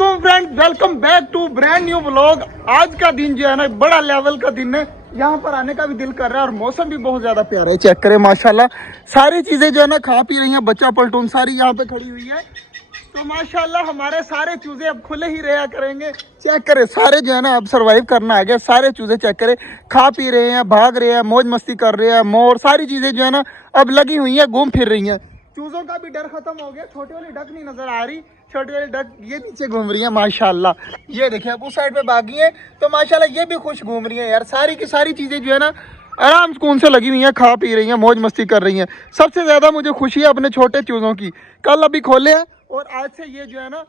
वालेकुम friend, welcome back to brand new vlog. आज का दिन जो है ना बड़ा लेवल का दिन है। यहाँ पर आने का भी दिल कर रहा है और मौसम भी बहुत ज्यादा प्यारा है। चेक करें माशाल्लाह, सारी चीजें जो है ना खा पी रही हैं। बच्चा पलटून सारी यहाँ पे खड़ी हुई है। तो माशाल्लाह हमारे सारे चूजे अब खुले ही रहा करेंगे। चेक करें सारे जो है ना अब सर्वाइव करना आ गया। सारे चूजे चेक करें खा पी रहे हैं, भाग रहे हैं, मौज मस्ती कर रहे हैं। मोर सारी चीजें जो है ना अब लगी हुई हैं, घूम फिर रही हैं। चूजों का भी डर खत्म हो गया। छोटी वाली डक नहीं नजर आ रही, छोटी वाली डक ये नीचे घूम रही है माशाल्लाह। ये देखिए अब उस साइड पे भागी है तो माशाल्लाह ये भी खुश घूम रही है। यार सारी की सारी चीजें जो है ना आराम सुकून से लगी हुई हैं, खा पी रही हैं, मौज मस्ती कर रही हैं। सबसे ज्यादा मुझे खुशी है अपने छोटे चूजों की। कल अभी खोले हैं और आज से ये जो है ना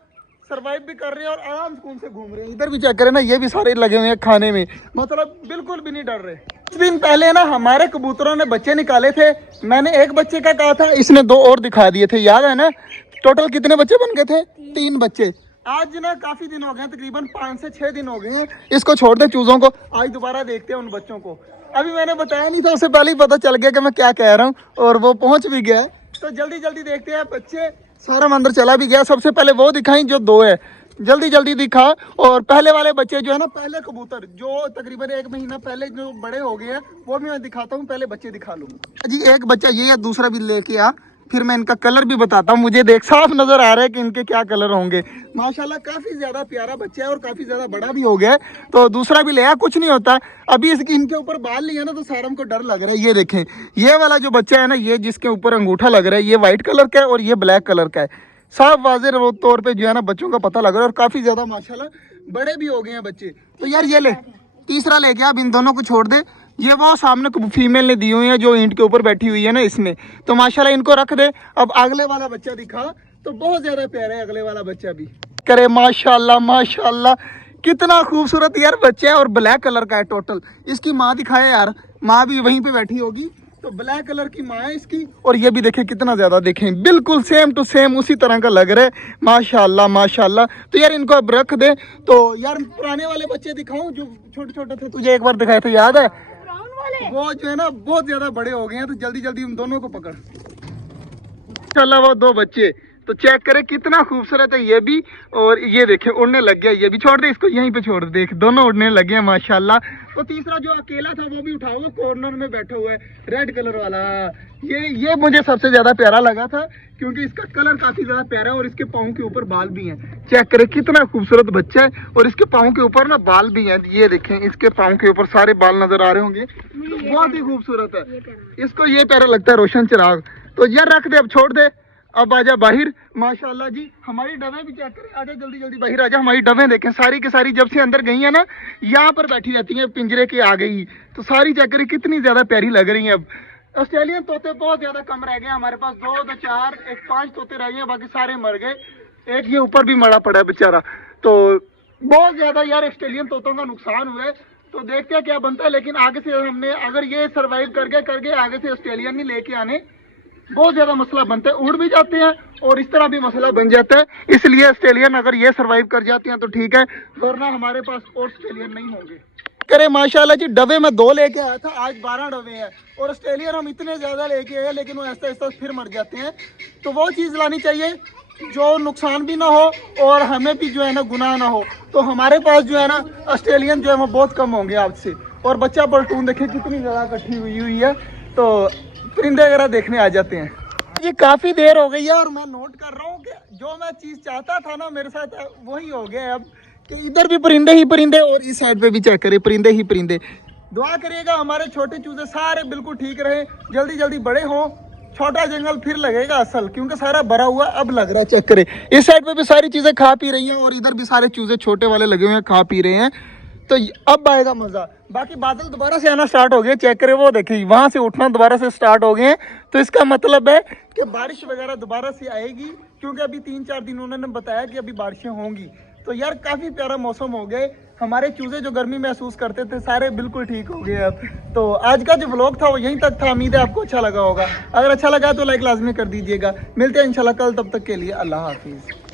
सर्वाइव भी कर रहे हैं और आराम सुकून से घूम रहे हैं। इधर भी चेक करें ना, ये भी सारे लगे हुए हैं खाने में, मतलब बिल्कुल भी नहीं डर रहे। कुछ दिन पहले ना हमारे कबूतरों ने बच्चे निकाले थे। मैंने एक बच्चे का कहा था, इसने दो और दिखा दिए थे, याद है ना? टोटल कितने बच्चे बन गए थे? 3 बच्चे। आज ना काफी दिन हो गए, तकरीबन 5 से 6 दिन हो गए हैं। इसको छोड़ दे चूजों को, आज दोबारा देखते हैं उन बच्चों को। अभी मैंने बताया नहीं था, उससे पहले ही पता चल गया कि मैं क्या कह रहा हूँ और वो पहुंच भी गया। तो जल्दी जल्दी देखते हैं बच्चे। सारा अंदर चला भी गया। सबसे पहले वो दिखाई जो 2 है, जल्दी जल्दी दिखा। और पहले वाले बच्चे जो है ना, पहले कबूतर जो तकरीबन 1 महीना पहले जो बड़े हो गए हैं वो भी मैं दिखाता हूँ। पहले बच्चे दिखा लूँगा जी। एक बच्चा ये है, दूसरा भी लेके आ, फिर मैं इनका कलर भी बताता हूँ। मुझे देख साफ नजर आ रहा है कि इनके क्या कलर होंगे। माशाल्लाह काफी ज्यादा प्यारा बच्चा है और काफी ज्यादा बड़ा भी हो गया है। तो दूसरा भी ले आया, कुछ नहीं होता। अभी इसकी इनके ऊपर बाल नहीं है ना तो सारम को डर लग रहा है। ये देखें, ये वाला जो बच्चा है ना, ये जिसके ऊपर अंगूठा लग रहा है, ये व्हाइट कलर का है और ये ब्लैक कलर का है। साफ वाज़ेह तौर पे जो है ना बच्चों का पता लग रहा है और काफी ज्यादा माशाल्लाह बड़े भी हो गए हैं बच्चे। तो यार ये ले, तीसरा लेके अब इन दोनों को छोड़ दे। ये वो सामने फीमेल ने दी हुई है जो ईंट के ऊपर बैठी हुई है ना, इसमें। तो माशाल्लाह इनको रख दे। अब अगले वाला बच्चा दिखा, तो बहुत ज्यादा प्यारा है अगले वाला बच्चा भी। करे माशाल्लाह माशाल्लाह, कितना खूबसूरत यार बच्चा है और ब्लैक कलर का है टोटल। इसकी माँ दिखाए यार, माँ भी वहीं पे बैठी होगी। तो ब्लैक कलर की माँ है इसकी। और ये भी देखें कितना ज्यादा, देखें बिल्कुल सेम टू सेम उसी तरह का लग रहा है। माशाल्लाह माशाल्लाह। तो यार इनको अब रख दे। तो यार पुराने वाले बच्चे दिखाऊं जो छोटे छोटे थे, तुझे एक बार दिखाए थे, याद है? वो जो है ना बहुत ज्यादा बड़े हो गए हैं। तो जल्दी जल्दी उन दोनों को पकड़। माशाल्लाह वो 2 बच्चे तो चेक करें कितना खूबसूरत है ये भी। और ये देखे उड़ने लग गया, ये भी छोड़ दे, इसको यहीं पे छोड़ दे। देख दोनों उड़ने लगे हैं माशाल्लाह। तो तीसरा जो अकेला था वो भी उठाओ, कॉर्नर में बैठा हुआ है रेड कलर वाला। ये मुझे सबसे ज्यादा प्यारा लगा था क्योंकि इसका कलर काफी ज्यादा प्यारा है और इसके पाँव के ऊपर बाल भी हैं। चेक करें कितना खूबसूरत बच्चा है और इसके पाँव के ऊपर ना बाल भी हैं। ये देखें इसके पाँव के ऊपर सारे बाल नजर आ रहे होंगे। तो बहुत ही खूबसूरत है। इसको ये प्यारा लगता है, रोशन चिराग। तो यार रख दे, अब छोड़ दे। अब आजा बाहर। माशाल्लाह जी हमारी डवें भी चेक करें। आजा जल्दी जल्दी बाहर आजा। हमारी डवें देखें, सारी की सारी जब से अंदर गई है ना यहाँ पर बैठी रहती हैं, पिंजरे के आ गई। तो सारी चेक करें कितनी ज्यादा प्यारी लग रही हैं। अब ऑस्ट्रेलियन तोते बहुत ज्यादा कम रह गए हमारे पास। 2 2 4 1 5 तोते रह गए, बाकी सारे मर गए। एक ये ऊपर भी मरा पड़ा है बेचारा। तो बहुत ज्यादा यार ऑस्ट्रेलियन तोतों का नुकसान हुआ है। तो देखते हैं क्या बनता है। लेकिन आगे से हमने अगर ये सर्वाइव करके आगे से ऑस्ट्रेलियन नहीं लेके आने, बहुत ज्यादा मसला बनता है। उड़ भी जाते हैं और इस तरह भी मसला बन जाता है। इसलिए ऑस्ट्रेलियन अगर ये सर्वाइव कर जाते हैं तो ठीक है, वरना हमारे पास ऑस्ट्रेलियन नहीं होंगे। करे माशाल्लाह जी, डबे में 2 लेके आया था, आज 12 डबे हैं। और ऑस्ट्रेलियन हम इतने ज्यादा लेके आए लेकिन वो ऐसा ऐसा फिर मर जाते हैं। तो वो चीज़ लानी चाहिए जो नुकसान भी ना हो और हमें भी जो है ना गुनाह ना हो। तो हमारे पास जो है ना ऑस्ट्रेलियन जो है वो बहुत कम होंगे आज से। और बच्चा पलटून देखे कितनी ज़्यादा इकट्ठी हुई है। तो परिंदे वगैरह देखने आ जाते हैं। ये काफ़ी देर हो गई है और मैं नोट कर रहा हूँ कि जो मैं चीज़ चाहता था ना मेरे साथ वही हो गया अब, कि इधर भी परिंदे ही परिंदे और इस साइड पे भी चेक करें परिंदे ही परिंदे। दुआ करिएगा हमारे छोटे चूजे सारे बिल्कुल ठीक रहे, जल्दी जल्दी बड़े हों। छोटा जंगल फिर लगेगा असल, क्योंकि सारा भरा हुआ अब लग रहा है। चेक करें इस साइड पे भी सारी चीज़ें खा पी रही हैं और इधर भी सारे चूजे छोटे वाले लगे हुए हैं, खा पी रहे हैं। तो अब आएगा मज़ा। बाकी बादल दोबारा से आना स्टार्ट हो गए। चेक करें वो देखिए वहाँ से उठना दोबारा से स्टार्ट हो गए हैं। तो इसका मतलब है कि बारिश वगैरह दोबारा से आएगी, क्योंकि अभी 3 4 दिन उन्होंने बताया कि अभी बारिशें होंगी। तो यार काफ़ी प्यारा मौसम हो गए। हमारे चूजे जो गर्मी महसूस करते थे सारे बिल्कुल ठीक हो गए अब। तो आज का जो व्लॉग था वो यहीं तक था। उम्मीद है आपको अच्छा लगा होगा। अगर अच्छा लगा तो लाइक लाजमी कर दीजिएगा। मिलते हैं इंशाल्लाह कल, तब तक के लिए अल्लाह हाफिज़।